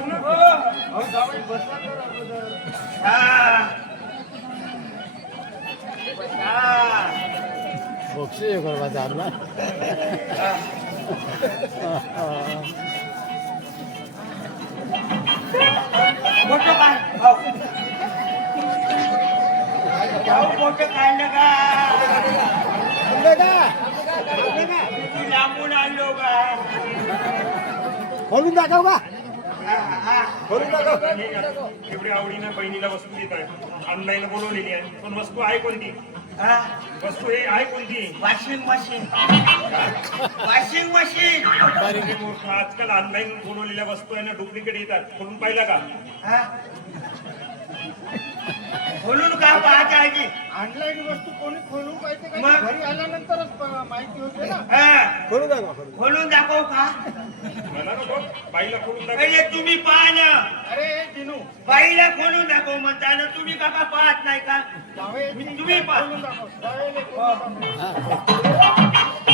लागलं अहो जावई बसा तर अगोदर. बक्षीस आहे करवा चालला मोठं काय भाऊ मोठं काढलं का किती लांबून आणलो का खोलून दाखव का खोलून दाखव एवढ्या आवडीनं बहिणीला वस्तू देत आहे ऑनलाईन बोलवलेली आहे पण वस्तू आहे कोणती वस्तू हे आहे कोणती वॉशिंग मशीन वॉशिंग मशीन आजकाल ऑनलाईन बोलवलेल्या वस्तू आहे ना डुप्लिकेट येतात खोलून पाहिला का खोलून का पाहत आहे की ऑनलाईन वस्तू कोणी खोलून पाहिजे का मग? घरी आल्यानंतरच माहिती होते ना. खोलून दाखव खोलून दाखव का मला नको बाईला खोलून दाखव. पहिले तुम्ही पहा ना अरे दिनू बाईला खोलून दाखव म्हणता ना तुम्ही काका पाहत नाही का जावई तुम्ही पहा खोलून दाखव. जावईले खोलून दाखव.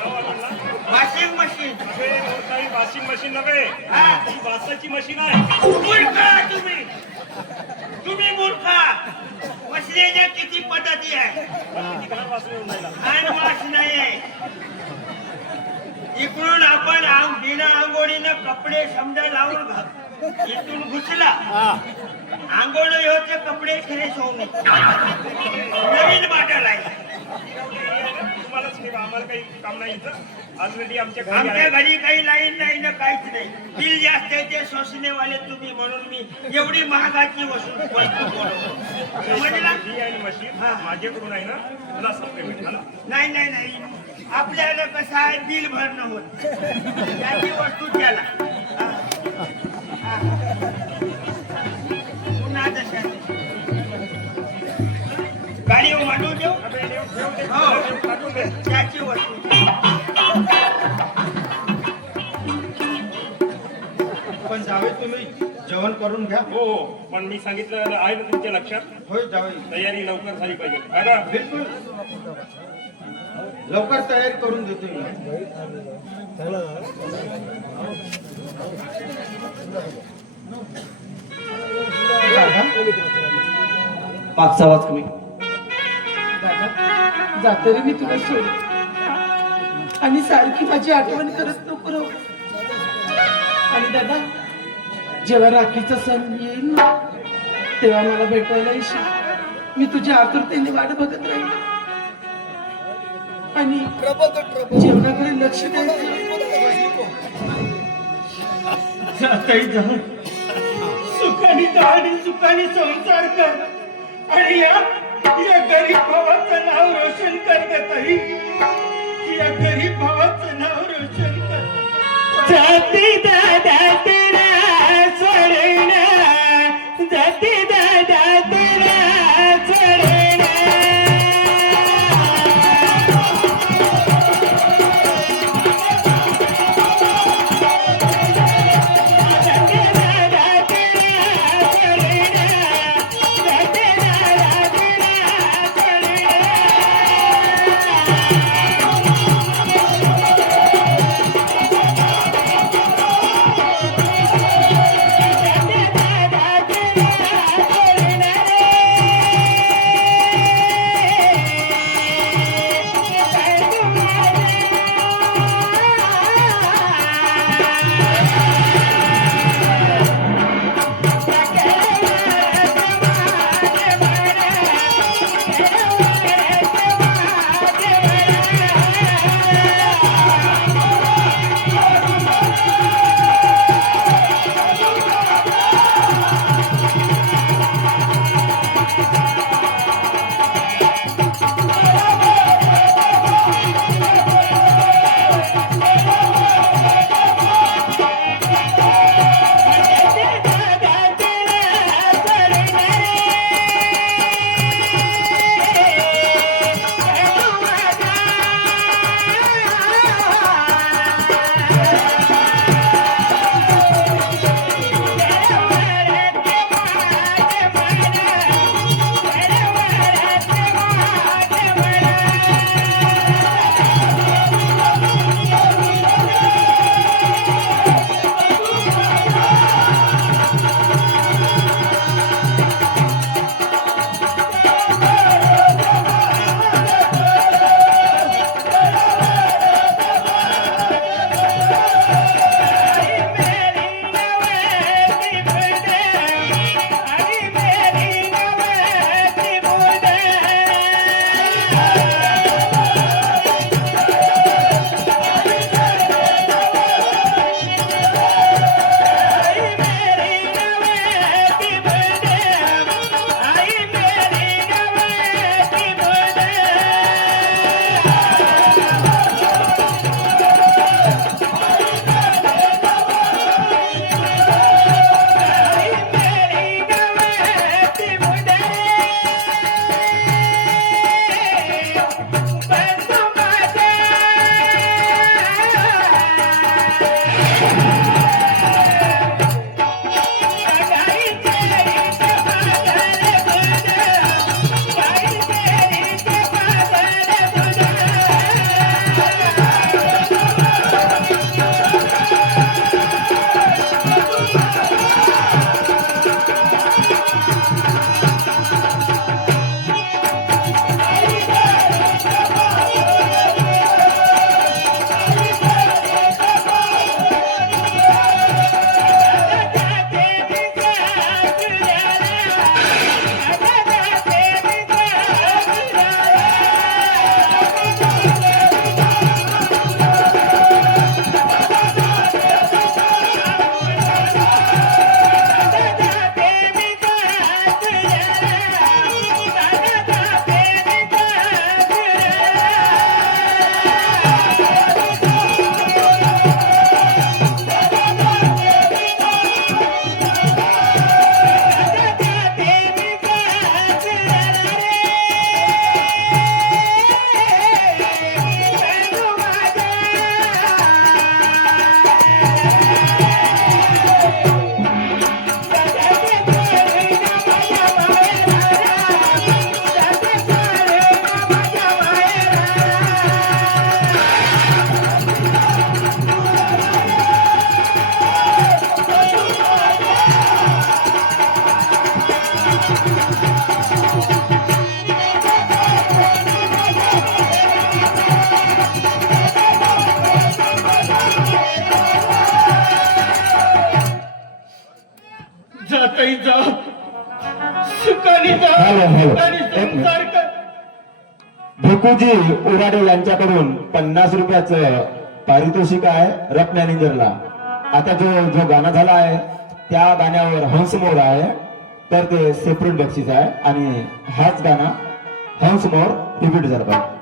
वॉशिंग मशीन काही वॉशिंग मशीन नव्हे हा. ही वासाची मशीन आहे मूर्खा तुम्ही तुम्ही मूर्खा मशनीच्या किती पद्धती आहे किती घाण वास येऊन राहिला. आणि वास नाही आहे इकडून आपण बिना आंघोळीनं कपडे समजा लावून इथून घुसला आंघोळ होते कपडे फ्रेश होऊ नये नवीन बाटल आहे तुम्हालाच ठेवा आम्हाला काही काम नाही इथं ऑलरेडी आमच्या घरी आमच्या आहे. घरी काही लाईन नाही ना काहीच नाही बिल जास्त आहे ते सोसणेवाले तुम्ही म्हणून मी एवढी महागाची वस्तू बोलवतो समजला ही आहे मशीन माझ्याकडून आहे ना मला सप्लिमेंट झाला नाही नाही नाही आपल्याला कसं आहे बिल भरणं होत त्याची वस्तू त्याला पुन्हा तशा गाडी वाढवून देऊ हो टाकून दे. त्याची वस्तू पण जावई तुम्ही जेवण करून घ्या. हो हो पण मी सांगितलं आहे ना तुमच्या लक्षात होय जावई तयारी लवकर झाली पाहिजे बघा बिलकुल लवकर तयारी करून देतो मी. पाचचा आवाज कमी. जाते रे मी तुला सोड आणि सारखी माझी आठवण करत नको राहू. आणि दादा जेव्हा राखीचा सण येईल ना तेव्हा मला भेटायला येशील. मी तुझ्या आतुरतेने वाट बघत राहील आणि जेवणाकडे लक्ष द्यायचं. जाताही जाऊ सुखाने जा आणि सुखाने संसार कर आणि या गरीब भावाचं नाव रोशन कर ग ताई या गरीब भावाचं नाव रोशन कर जाती दादा तेरा सोडणं जाती दादा तेरा सोडणं सुखातही जा, सुखाने जा आणि संसार कर. भिकूजी उराडे यांच्याकडून 50 रुपयाचं पारितोषिक आहे रप मॅनेजरला. आता जो गाणं झाला आहे त्या गाण्यावर हंस मोर आहे, तर ते सेपरेट बक्षीस आहे आणि हाच गाणं हंस मोर रिपीट झाला पाहिजे.